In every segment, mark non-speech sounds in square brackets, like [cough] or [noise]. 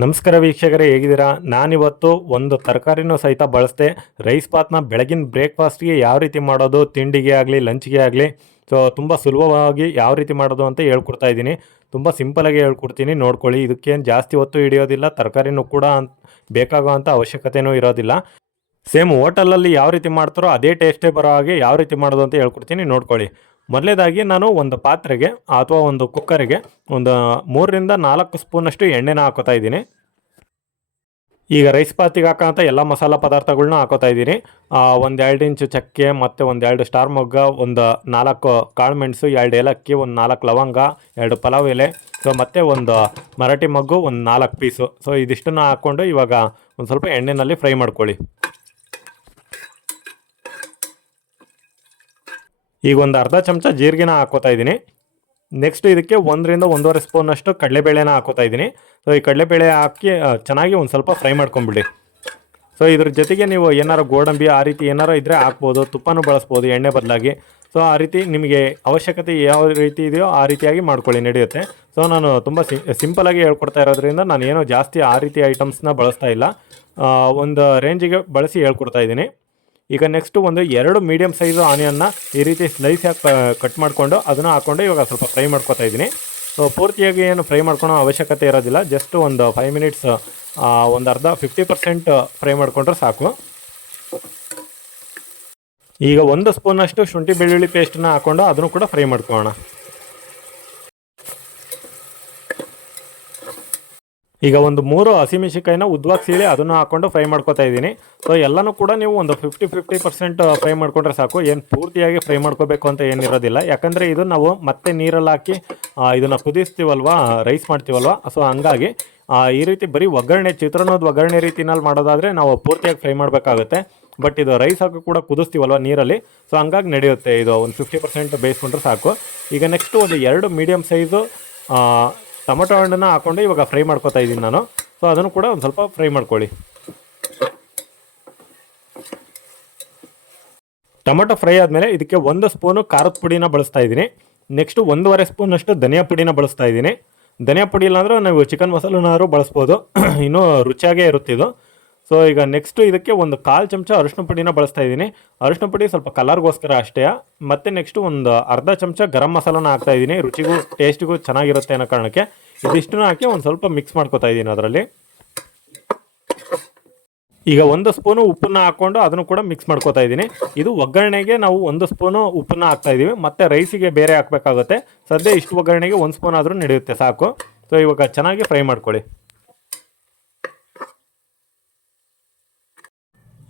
ನಮಸ್ಕಾರ ವೀಕ್ಷಕರೇ, ಹೇಗಿದ್ದೀರಾ? ನಾನಿವತ್ತು ಒಂದು ತರಕಾರಿನೂ ಸಹಿತ ಬಳಸ್ದೆ, ರೈಸ್ ಪಾತ್ನ ಬೆಳಗಿನ ಬ್ರೇಕ್ಫಾಸ್ಟ್ಗೆ ಯಾವ ರೀತಿ ಮಾಡೋದು, ತಿಂಡಿಗೆ ಆಗಲಿ, ಲಂಚ್ಗೆ ಆಗಲಿ, ಸೊ ತುಂಬ ಸುಲಭವಾಗಿ ಯಾವ ರೀತಿ ಮಾಡೋದು ಅಂತ ಹೇಳ್ಕೊಡ್ತಾ ಇದ್ದೀನಿ. ತುಂಬ ಸಿಂಪಲಾಗಿ ಹೇಳ್ಕೊಡ್ತೀನಿ, ನೋಡ್ಕೊಳ್ಳಿ. ಇದಕ್ಕೇನು ಜಾಸ್ತಿ ಹೊತ್ತು ಹಿಡಿಯೋದಿಲ್ಲ, ತರಕಾರಿನೂ ಕೂಡ ಬೇಕಾಗುವಂಥ ಅವಶ್ಯಕತೆಯೂ ಇರೋದಿಲ್ಲ. ಸೇಮ್ ಹೋಟೆಲಲ್ಲಿ ಯಾವ ರೀತಿ ಮಾಡ್ತಾರೋ, ಅದೇ ಟೇಸ್ಟೇ ಬರೋ ಹಾಗೆ ಯಾವ ರೀತಿ ಮಾಡೋದು ಅಂತ ಹೇಳ್ಕೊಡ್ತೀನಿ, ನೋಡ್ಕೊಳ್ಳಿ. ಮೊದಲೇದಾಗಿ ನಾನು ಒಂದು ಪಾತ್ರೆಗೆ ಅಥವಾ ಒಂದು ಕುಕ್ಕರಿಗೆ ಒಂದು ಮೂರರಿಂದ ನಾಲ್ಕು ಸ್ಪೂನಷ್ಟು ಎಣ್ಣೆನ ಹಾಕೋತಾ ಇದ್ದೀನಿ. ಈಗ ರೈಸ್ ಪಾತಿಗೆ ಹಾಕೋಂಥ ಎಲ್ಲ ಮಸಾಲ ಪದಾರ್ಥಗಳನ್ನ ಹಾಕೋತಾ ಇದ್ದೀನಿ. ಒಂದು ಎರಡು ಇಂಚು ಚಕ್ಕೆ, ಮತ್ತು ಒಂದು ಎರಡು ಸ್ಟಾರ್ ಮೊಗ್ಗ, ಒಂದು ನಾಲ್ಕು ಕಾಳುಮೆಣಸು ಎರಡು ಏಲಕ್ಕಿ, ಒಂದು ನಾಲ್ಕು ಲವಂಗ, ಎರಡು ಪಲಾವ್ ಎಲೆ, ಸೊ ಮತ್ತು ಒಂದು ಮರಾಠಿ ಮಗ್ಗು, ಒಂದು ನಾಲ್ಕು ಪೀಸು. ಸೊ ಇದಿಷ್ಟನ್ನು ಹಾಕ್ಕೊಂಡು ಇವಾಗ ಒಂದು ಸ್ವಲ್ಪ ಎಣ್ಣೆಯಲ್ಲಿ ಫ್ರೈ ಮಾಡ್ಕೊಳ್ಳಿ. ಈಗ ಒಂದು ಅರ್ಧ ಚಮಚ ಜೀರಿಗೆನ ಹಾಕೋತಾ ಇದ್ದೀನಿ. ನೆಕ್ಸ್ಟ್ ಇದಕ್ಕೆ ಒಂದರಿಂದ ಒಂದೂವರೆ ಸ್ಪೂನಷ್ಟು ಕಡಲೆಬೇಳೆನ ಹಾಕೋತಾ ಇದ್ದೀನಿ. ಸೊ ಈ ಕಡಲೆಬೇಳೆ ಹಾಕಿ ಚೆನ್ನಾಗಿ ಒಂದು ಸ್ವಲ್ಪ ಫ್ರೈ ಮಾಡ್ಕೊಂಬಿಡಿ ಸೊ ಇದ್ರ ಜೊತೆಗೆ ನೀವು ಏನಾರು ಗೋಡಂಬಿ ಆ ರೀತಿ ಏನಾರು ಇದ್ದರೆ ಹಾಕ್ಬೋದು, ತುಪ್ಪನೂ ಬಳಸ್ಬೋದು, ಎಣ್ಣೆ ಬದಲಾಗಿ. ಸೊ ಆ ರೀತಿ ನಿಮಗೆ ಅವಶ್ಯಕತೆ ಯಾವ ರೀತಿ ಇದೆಯೋ ಆ ರೀತಿಯಾಗಿ ಮಾಡ್ಕೊಳ್ಳಿ, ನಡೆಯುತ್ತೆ. ಸೊ ನಾನು ತುಂಬ ಸಿ ಸಿಂಪಲಾಗಿ ಹೇಳ್ಕೊಡ್ತಾ ಇರೋದ್ರಿಂದ ನಾನು ಏನೋ ಜಾಸ್ತಿ ಆ ರೀತಿ ಐಟಮ್ಸ್ನ ಬಳಸ್ತಾ ಇಲ್ಲ. ಒಂದು ರೇಂಜಿಗೆ ಬಳಸಿ ಹೇಳ್ಕೊಡ್ತಾ ಇದ್ದೀನಿ. ಈಗ ನೆಕ್ಸ್ಟ್ ಒಂದು ಎರಡು ಮೀಡಿಯಮ್ ಸೈಜು ಆನಿಯನ್ನ ಈ ರೀತಿ ಸ್ಲೈಸ್ ಹಾಕಿ ಕಟ್ ಮಾಡಿಕೊಂಡು ಅದನ್ನು ಹಾಕ್ಕೊಂಡು ಇವಾಗ ಸ್ವಲ್ಪ ಫ್ರೈ ಮಾಡ್ಕೊತಾ ಇದ್ದೀನಿ. ಸೊ ಪೂರ್ತಿಯಾಗಿ ಏನು ಫ್ರೈ ಮಾಡ್ಕೊಳೋ ಅವಶ್ಯಕತೆ ಇರೋದಿಲ್ಲ. ಜಸ್ಟ್ ಒಂದು ಫೈವ್ ಮಿನಿಟ್ಸ್ ಒಂದು ಅರ್ಧ ಫಿಫ್ಟಿ ಪರ್ಸೆಂಟ್ ಫ್ರೈ ಮಾಡಿಕೊಂಡ್ರೆ ಸಾಕು. ಈಗ ಒಂದು ಸ್ಪೂನಷ್ಟು ಶುಂಠಿ ಬೆಳ್ಳುಳ್ಳಿ ಪೇಸ್ಟನ್ನ ಹಾಕ್ಕೊಂಡು ಅದನ್ನು ಕೂಡ ಫ್ರೈ ಮಾಡ್ಕೊಳ್ಳೋಣ. ಈಗ ಒಂದು ಮೂರು ಹಸಿಮೆಣಸಿಕಾಯಿನ ಉದ್ವಾಗಿ ಸೀಳಿ ಅದನ್ನು ಹಾಕೊಂಡು ಫ್ರೈ ಮಾಡ್ಕೋತಾ ಇದ್ದೀನಿ. ಸೊ ಎಲ್ಲನೂ ಕೂಡ ನೀವು ಒಂದು ಫಿಫ್ಟಿ ಫಿಫ್ಟಿ ಪರ್ಸೆಂಟ್ ಫ್ರೈ ಮಾಡ್ಕೊಂಡ್ರೆ ಸಾಕು. ಏನು ಪೂರ್ತಿಯಾಗಿ ಫ್ರೈ ಮಾಡ್ಕೋಬೇಕು ಅಂತ ಏನಿರೋದಿಲ್ಲ ಯಾಕಂದರೆ ಇದು ನಾವು ಮತ್ತೆ ನೀರಲ್ಲಿ ಹಾಕಿ ಇದನ್ನು ಕುದಿಸ್ತೀವಲ್ವಾ ರೈಸ್ ಮಾಡ್ತೀವಲ್ವಾ? ಸೊ ಹಂಗಾಗಿ ಈ ರೀತಿ ಬರೀ ಒಗ್ಗರಣೆ, ಚಿತ್ರಾನ್ನದ ಒಗ್ಗರಣೆ ರೀತಿನಲ್ಲಿ ಮಾಡೋದಾದರೆ ನಾವು ಪೂರ್ತಿಯಾಗಿ ಫ್ರೈ ಮಾಡಬೇಕಾಗುತ್ತೆ. ಬಟ್ ಇದು ರೈಸ್ ಹಾಕಿ ಕೂಡ ಕುದಿಸ್ತೀವಲ್ವ ನೀರಲ್ಲಿ? ಸೊ ಹಂಗಾಗಿ ನಡೆಯುತ್ತೆ. ಇದು ಒಂದು ಫಿಫ್ಟಿ ಪರ್ಸೆಂಟ್ ಬೇಯಿಸ್ಕೊಂಡ್ರೆ ಸಾಕು. ಈಗ ನೆಕ್ಸ್ಟು ಒಂದು ಎರಡು ಮೀಡಿಯಮ್ ಸೈಜು ಟೊಮೊಟೊ ಹಣ್ಣನ್ನು ಹಾಕ್ಕೊಂಡು ಇವಾಗ ಫ್ರೈ ಮಾಡ್ಕೊತಾ ಇದ್ದೀನಿ ನಾನು. ಸೊ ಅದನ್ನು ಕೂಡ ಒಂದು ಸ್ವಲ್ಪ ಫ್ರೈ ಮಾಡ್ಕೊಳ್ಳಿ. ಟೊಮೊಟೊ ಫ್ರೈ ಆದಮೇಲೆ ಇದಕ್ಕೆ ಒಂದು ಸ್ಪೂನು ಖಾರದ ಪುಡಿನ ಬಳಸ್ತಾ ಇದ್ದೀನಿ. ನೆಕ್ಸ್ಟ್ ಒಂದೂವರೆ ಸ್ಪೂನಷ್ಟು ಧನಿಯಾ ಪುಡಿನ ಬಳಸ್ತಾ ಇದ್ದೀನಿ. ಧನಿಯಾ ಪುಡಿ ಇಲ್ಲಾಂದ್ರೆ ನಾವು ಚಿಕನ್ ಮಸಾಲನಾದ್ರು ಬಳಸ್ಬೋದು. [clears throat] ಇನ್ನೂ ರುಚಿಯಾಗೇ ಇರುತ್ತೆ ಇದು. ಸೊ ಈಗ ನೆಕ್ಸ್ಟ್ ಇದಕ್ಕೆ ಒಂದು ಕಾಲು ಚಮಚ ಅರಿಶಿನ ಪುಡಿನ ಬಳಸ್ತಾ ಇದ್ದೀನಿ. ಅರಿಶಿನ ಪುಡಿ ಸ್ವಲ್ಪ ಕಲರ್ಗೋಸ್ಕರ ಅಷ್ಟೇ. ಮತ್ತು ನೆಕ್ಸ್ಟ್ ಒಂದು ಅರ್ಧ ಚಮಚ ಗರಂ ಮಸಾಲನ ಹಾಕ್ತಾ ಇದ್ದೀನಿ. ರುಚಿಗೂ ಟೇಸ್ಟಿಗೂ ಚೆನ್ನಾಗಿರುತ್ತೆ ಅನ್ನೋ ಕಾರಣಕ್ಕೆ ಇದಿಷ್ಟನ್ನು ಹಾಕಿ ಒಂದು ಸ್ವಲ್ಪ ಮಿಕ್ಸ್ ಮಾಡ್ಕೊತಾ ಇದ್ದೀನಿ ಅದರಲ್ಲಿ. ಈಗ ಒಂದು ಸ್ಪೂನು ಉಪ್ಪನ್ನ ಹಾಕ್ಕೊಂಡು ಅದನ್ನು ಕೂಡ ಮಿಕ್ಸ್ ಮಾಡ್ಕೋತಾ ಇದ್ದೀನಿ. ಇದು ಒಗ್ಗರಣೆಗೆ ನಾವು ಒಂದು ಸ್ಪೂನು ಉಪ್ಪನ್ನ ಹಾಕ್ತಾ ಇದ್ದೀವಿ. ಮತ್ತು ರೈಸಿಗೆ ಬೇರೆ ಹಾಕಬೇಕಾಗುತ್ತೆ. ಸದ್ಯ ಇಷ್ಟು ಒಗ್ಗರಣೆಗೆ ಒಂದು ಸ್ಪೂನ್ ಆದರೂ ನಡೆಯುತ್ತೆ, ಸಾಕು. ಸೊ ಇವಾಗ ಚೆನ್ನಾಗಿ ಫ್ರೈ ಮಾಡ್ಕೊಳ್ಳಿ.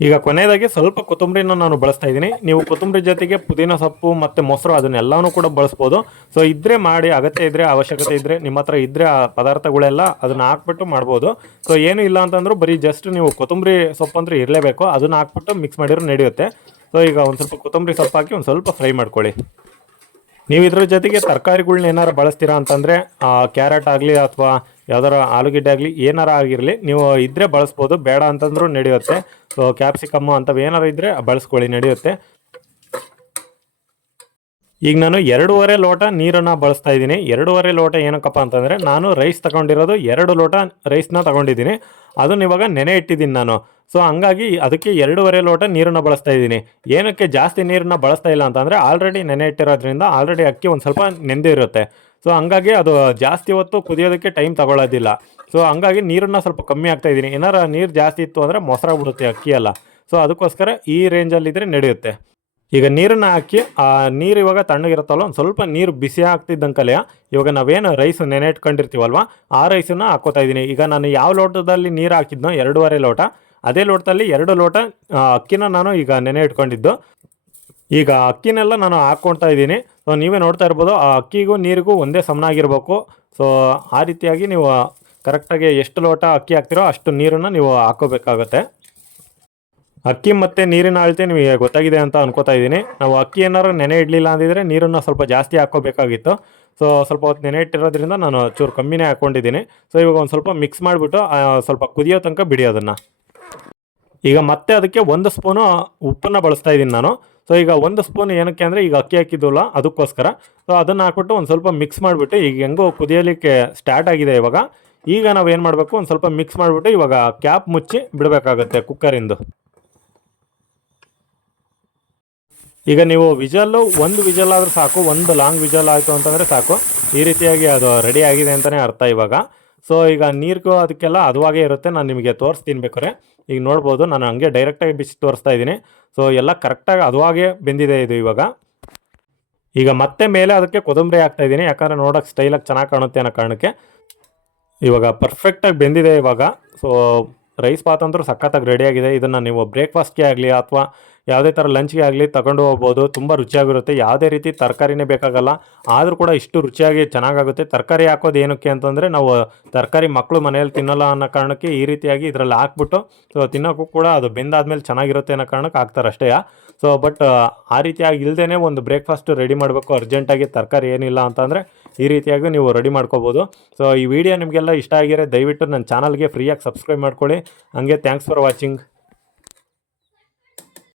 ಈಗ ಕೊನೆಯದಾಗಿ ಸ್ವಲ್ಪ ಕೊತ್ತಂಬರಿನ ನಾನು ಬಳಸ್ತಾ ಇದ್ದೀನಿ. ನೀವು ಕೊತ್ತಂಬರಿ ಜೊತೆಗೆ ಪುದೀನ ಸೊಪ್ಪು ಮತ್ತು ಮೊಸರು ಅದನ್ನೆಲ್ಲವೂ ಕೂಡ ಬಳಸ್ಬೋದು. ಸೊ ಇದ್ರೆ ಮಾಡಿ, ಅಗತ್ಯ ಇದ್ದರೆ ಅವಶ್ಯಕತೆ ಇದ್ದರೆ ನಿಮ್ಮ ಹತ್ರ ಇದ್ದರೆ ಆ ಪದಾರ್ಥಗಳೆಲ್ಲ ಅದನ್ನ ಹಾಕ್ಬಿಟ್ಟು ಮಾಡ್ಬೋದು. ಸೊ ಏನು ಇಲ್ಲ ಅಂತಂದ್ರೂ ಬರೀ ಜಸ್ಟ್ ನೀವು ಕೊತ್ತಂಬರಿ ಸೊಪ್ಪು ಅಂದ್ರೆ ಇರಲೇಬೇಕು. ಅದನ್ನ ಹಾಕ್ಬಿಟ್ಟು ಮಿಕ್ಸ್ ಮಾಡಿರೋ ನಡೆಯುತ್ತೆ. ಸೊ ಈಗ ಒಂದು ಸ್ವಲ್ಪ ಕೊತ್ತಂಬರಿ ಸೊಪ್ಪು ಹಾಕಿ ಒಂದು ಸ್ವಲ್ಪ ಫ್ರೈ ಮಾಡ್ಕೊಳ್ಳಿ. ನೀವು ಇದ್ರ ಜೊತೆಗೆ ತರಕಾರಿಗಳ್ನ ಏನಾರು ಬಳಸ್ತೀರಾ ಅಂತಂದರೆ ಕ್ಯಾರೆಟ್ ಆಗಲಿ ಅಥವಾ ಯಾವ್ದಾರ ಆಲೂಗಡ್ಡೆ ಆಗಲಿ, ಏನಾರ ಆಗಿರಲಿ, ನೀವು ಇದ್ದರೆ ಬಳಸ್ಬೋದು. ಬೇಡ ಅಂತಂದ್ರೂ ನಡೆಯುತ್ತೆ. ಸೊ ಕ್ಯಾಪ್ಸಿಕಮ್ಮು ಅಂಥವು ಏನಾರು ಇದ್ದರೆ ಬಳಸ್ಕೊಳ್ಳಿ, ನಡೆಯುತ್ತೆ. ಈಗ ನಾನು ಎರಡೂವರೆ ಲೋಟ ನೀರನ್ನು ಬಳಸ್ತಾ ಇದ್ದೀನಿ. ಎರಡೂವರೆ ಲೋಟ ಏನಕ್ಕಪ್ಪ ಅಂತಂದರೆ, ನಾನು ರೈಸ್ ತಗೊಂಡಿರೋದು ಎರಡು ಲೋಟ ರೈಸ್ನ ತಗೊಂಡಿದ್ದೀನಿ. ಅದನ್ನ ಇವಾಗ ನೆನೆ ಇಟ್ಟಿದ್ದೀನಿ ನಾನು. ಸೊ ಹಂಗಾಗಿ ಅದಕ್ಕೆ ಎರಡೂವರೆ ಲೋಟ ನೀರನ್ನು ಬಳಸ್ತಾ ಇದ್ದೀನಿ. ಏನಕ್ಕೆ ಜಾಸ್ತಿ ನೀರನ್ನು ಬಳಸ್ತಾ ಇಲ್ಲ ಅಂತಂದರೆ ಆಲ್ರೆಡಿ ನೆನೆ ಇಟ್ಟಿರೋದ್ರಿಂದ ಆಲ್ರೆಡಿ ಅಕ್ಕಿ ಒಂದು ಸ್ವಲ್ಪ ನೆಂದಿರುತ್ತೆ. ಸೊ ಹಂಗಾಗಿ ಅದು ಜಾಸ್ತಿ ಹೊತ್ತು ಕುದಿಯೋದಕ್ಕೆ ಟೈಮ್ ತಗೊಳ್ಳೋದಿಲ್ಲ. ಸೊ ಹಂಗಾಗಿ ನೀರನ್ನು ಸ್ವಲ್ಪ ಕಮ್ಮಿ ಆಗ್ತಾ ಇದ್ದೀನಿ. ಏನಾರ ನೀರು ಜಾಸ್ತಿ ಇತ್ತು ಅಂದರೆ ಮೊಸರಾಗ್ಬಿಡುತ್ತೆ ಅಕ್ಕಿ ಎಲ್ಲ. ಸೊ ಅದಕ್ಕೋಸ್ಕರ ಈ ರೇಂಜಲ್ಲಿದ್ದರೆ ನಡೆಯುತ್ತೆ. ಈಗ ನೀರನ್ನು ಹಾಕಿ, ಆ ನೀರು ಇವಾಗ ತಣ್ಣಗಿರುತ್ತಲ್ಲ ಒಂದು ಸ್ವಲ್ಪ ನೀರು ಬಿಸಿ ಆಗ್ತಿದ್ದಂಕಲೆಯ ಇವಾಗ ನಾವೇನು ರೈಸ್ ನೆನೆ ಇಟ್ಕೊಂಡಿರ್ತೀವಲ್ವ ಆ ರೈಸನ್ನು ಹಾಕೋತಾ ಇದ್ದೀನಿ. ಈಗ ನಾನು ಯಾವ ಲೋಟದಲ್ಲಿ ನೀರು ಹಾಕಿದ್ನೋ, ಎರಡೂವರೆ ಲೋಟ. ಅದೇ ಲೋಟದಲ್ಲಿ ಎರಡು ಲೋಟ ಅಕ್ಕಿನ ನಾನು ಈಗ ನೆನೆ ಇಟ್ಕೊಂಡಿದ್ದು ಈಗ ಅಕ್ಕಿನೆಲ್ಲ ನಾನು ಹಾಕ್ಕೊಳ್ತಾ ಇದ್ದೀನಿ. ಸೊ ನೀವೇ ನೋಡ್ತಾ ಇರ್ಬೋದು, ಆ ಅಕ್ಕಿಗೂ ನೀರಿಗೂ ಒಂದೇ ಸಮನಾಗಿರ್ಬೇಕು. ಸೊ ಆ ರೀತಿಯಾಗಿ ನೀವು ಕರೆಕ್ಟಾಗಿ ಎಷ್ಟು ಲೋಟ ಅಕ್ಕಿ ಹಾಕ್ತಿರೋ ಅಷ್ಟು ನೀರನ್ನು ನೀವು ಹಾಕೋಬೇಕಾಗತ್ತೆ ಅಕ್ಕಿ ಮತ್ತು ನೀರಿನ ಅಳತೆ ನಿಮಗೆ ಗೊತ್ತಾಗಿದೆ ಅಂತ ಅನ್ಕೋತಾ ಇದ್ದೀನಿ. ನಾವು ಅಕ್ಕಿ ಏನಾರು ನೆನೆ ಇಡಲಿಲ್ಲ ಅಂದಿದ್ರೆ ನೀರನ್ನು ಸ್ವಲ್ಪ ಜಾಸ್ತಿ ಹಾಕೋಬೇಕಾಗಿತ್ತು ಸೊ ಸ್ವಲ್ಪ ಹೊತ್ತು ನೆನೆ ಇಟ್ಟಿರೋದ್ರಿಂದ ನಾನು ಚೂರು ಕಮ್ಮಿನೇ ಹಾಕ್ಕೊಂಡಿದ್ದೀನಿ. ಸೊ ಇವಾಗ ಒಂದು ಸ್ವಲ್ಪ ಮಿಕ್ಸ್ ಮಾಡಿಬಿಟ್ಟು ಸ್ವಲ್ಪ ಕುದಿಯೋ ತನಕ ಬಿಡಿ ಅದನ್ನು. ಈಗ ಮತ್ತೆ ಅದಕ್ಕೆ ಒಂದು ಸ್ಪೂನು ಉಪ್ಪನ್ನು ಬಳಸ್ತಾ ಇದ್ದೀನಿ ನಾನು. ಸೊ ಈಗ ಒಂದು ಸ್ಪೂನ್ ಏನಕ್ಕೆ ಅಂದರೆ ಈಗ ಅಕ್ಕಿ ಹಾಕಿದ್ವಲ್ಲ, ಅದಕ್ಕೋಸ್ಕರ. ಸೊ ಅದನ್ನು ಹಾಕ್ಬಿಟ್ಟು ಒಂದು ಸ್ವಲ್ಪ ಮಿಕ್ಸ್ ಮಾಡಿಬಿಟ್ಟು, ಈಗ ಹೆಂಗೋ ಕುದಿಯಲಿಕ್ಕೆ ಸ್ಟಾರ್ಟ್ ಆಗಿದೆ ಇವಾಗ. ಈಗ ನಾವು ಏನು ಮಾಡಬೇಕು? ಒಂದು ಸ್ವಲ್ಪ ಮಿಕ್ಸ್ ಮಾಡಿಬಿಟ್ಟು ಇವಾಗ ಕ್ಯಾಪ್ ಮುಚ್ಚಿ ಬಿಡಬೇಕಾಗುತ್ತೆ ಕುಕ್ಕರಿಂದು ಈಗ ನೀವು ವಿಜಲ್ಲು ಒಂದು ವಿಜಲ್ ಆದರೂ ಸಾಕು, ಒಂದು ಲಾಂಗ್ ವಿಜಲ್ ಆಯಿತು ಅಂತಂದರೆ ಸಾಕು. ಈ ರೀತಿಯಾಗಿ ಅದು ರೆಡಿ ಆಗಿದೆ ಅಂತಲೇ ಅರ್ಥ ಇವಾಗ. ಸೊ ಈಗ ನೀರಿಗೂ ಅದಕ್ಕೆಲ್ಲ ಅದುವಾಗೇ ಇರುತ್ತೆ, ನಾನು ನಿಮಗೆ ತೋರಿಸ್ತೀನಿ ಬೇಕಾರೆ. ಈಗ ನೋಡ್ಬೋದು, ನಾನು ಹಂಗೆ ಡೈರೆಕ್ಟಾಗಿ ಬಿಸಿ ತೋರಿಸ್ತಾ ಇದ್ದೀನಿ. ಸೊ ಎಲ್ಲ ಕರೆಕ್ಟಾಗಿ ಹದವಾಗೇ ಬೆಂದಿದೆ ಇದು ಇವಾಗ. ಈಗ ಮತ್ತೆ ಮೇಲೆ ಅದಕ್ಕೆ ಕೊತ್ತಂಬರಿ ಹಾಕ್ತಾ ಇದ್ದೀನಿ. ಯಾಕಂದರೆ ನೋಡೋಕೆ ಸ್ಟೈಲಾಗಿ ಚೆನ್ನಾಗಿ ಕಾಣುತ್ತೆ ಅನ್ನೋ ಕಾರಣಕ್ಕೆ. ಇವಾಗ ಪರ್ಫೆಕ್ಟಾಗಿ ಬೆಂದಿದೆ ಇವಾಗ. ಸೊ ರೈಸ್ ಬಾತ್ ಅಂತೂ ಸಖತ್ತಾಗಿ ರೆಡಿಯಾಗಿದೆ ಇದನ್ನು ನೀವು ಬ್ರೇಕ್ಫಾಸ್ಟ್ಗೆ ಆಗಲಿ ಅಥವಾ ಯಾವುದೇ ಥರ ಲಂಚ್ಗೆ ಆಗಲಿ ತಗೊಂಡು ಹೋಗ್ಬೋದು, ತುಂಬ ರುಚಿಯಾಗಿರುತ್ತೆ. ಯಾವುದೇ ರೀತಿ ತರಕಾರಿನೇ ಬೇಕಾಗಲ್ಲ. ಆದರೂ ಕೂಡ ಇಷ್ಟು ರುಚಿಯಾಗಿ ಚೆನ್ನಾಗಾಗುತ್ತೆ. ತರಕಾರಿ ಹಾಕೋದು ಏನಕ್ಕೆ ಅಂತಂದರೆ, ನಾವು ತರಕಾರಿ ಮಕ್ಕಳು ಮನೆಯಲ್ಲಿ ತಿನ್ನಲ್ಲ ಅನ್ನೋ ಕಾರಣಕ್ಕೆ ಈ ರೀತಿಯಾಗಿ ಇದರಲ್ಲಿ ಹಾಕ್ಬಿಟ್ಟು ಸೊ ತಿನ್ನೋಕ್ಕೂ ಕೂಡ ಅದು ಬೆಂದಾದ್ಮೇಲೆ ಚೆನ್ನಾಗಿರುತ್ತೆ ಅನ್ನೋ ಕಾರಣಕ್ಕೆ ಹಾಕ್ತಾರೆ ಅಷ್ಟೇ. ಸೊ ಬಟ್ ಆ ರೀತಿಯಾಗಿ ಇಲ್ಲದೇ ಒಂದು ಬ್ರೇಕ್ಫಾಸ್ಟ್ ರೆಡಿ ಮಾಡಬೇಕು ಅರ್ಜೆಂಟಾಗಿ ತರಕಾರಿ ಏನಿಲ್ಲ ಅಂತಂದರೆ, ಈ ರೀತಿಯಾಗಿ ನೀವು ರೆಡಿ ಮಾಡ್ಕೋಬೋದು. ಸೊ ಈ ವಿಡಿಯೋ ನಿಮಗೆಲ್ಲ ಇಷ್ಟ ಆಗಿರೋ ದಯವಿಟ್ಟು ನನ್ನ ಚಾನಲ್ಗೆ ಫ್ರೀಯಾಗಿ ಸಬ್ಸ್ಕ್ರೈಬ್ ಮಾಡ್ಕೊಳ್ಳಿ. ಹಾಗೆ ಥ್ಯಾಂಕ್ಸ್ ಫಾರ್ ವಾಚಿಂಗ್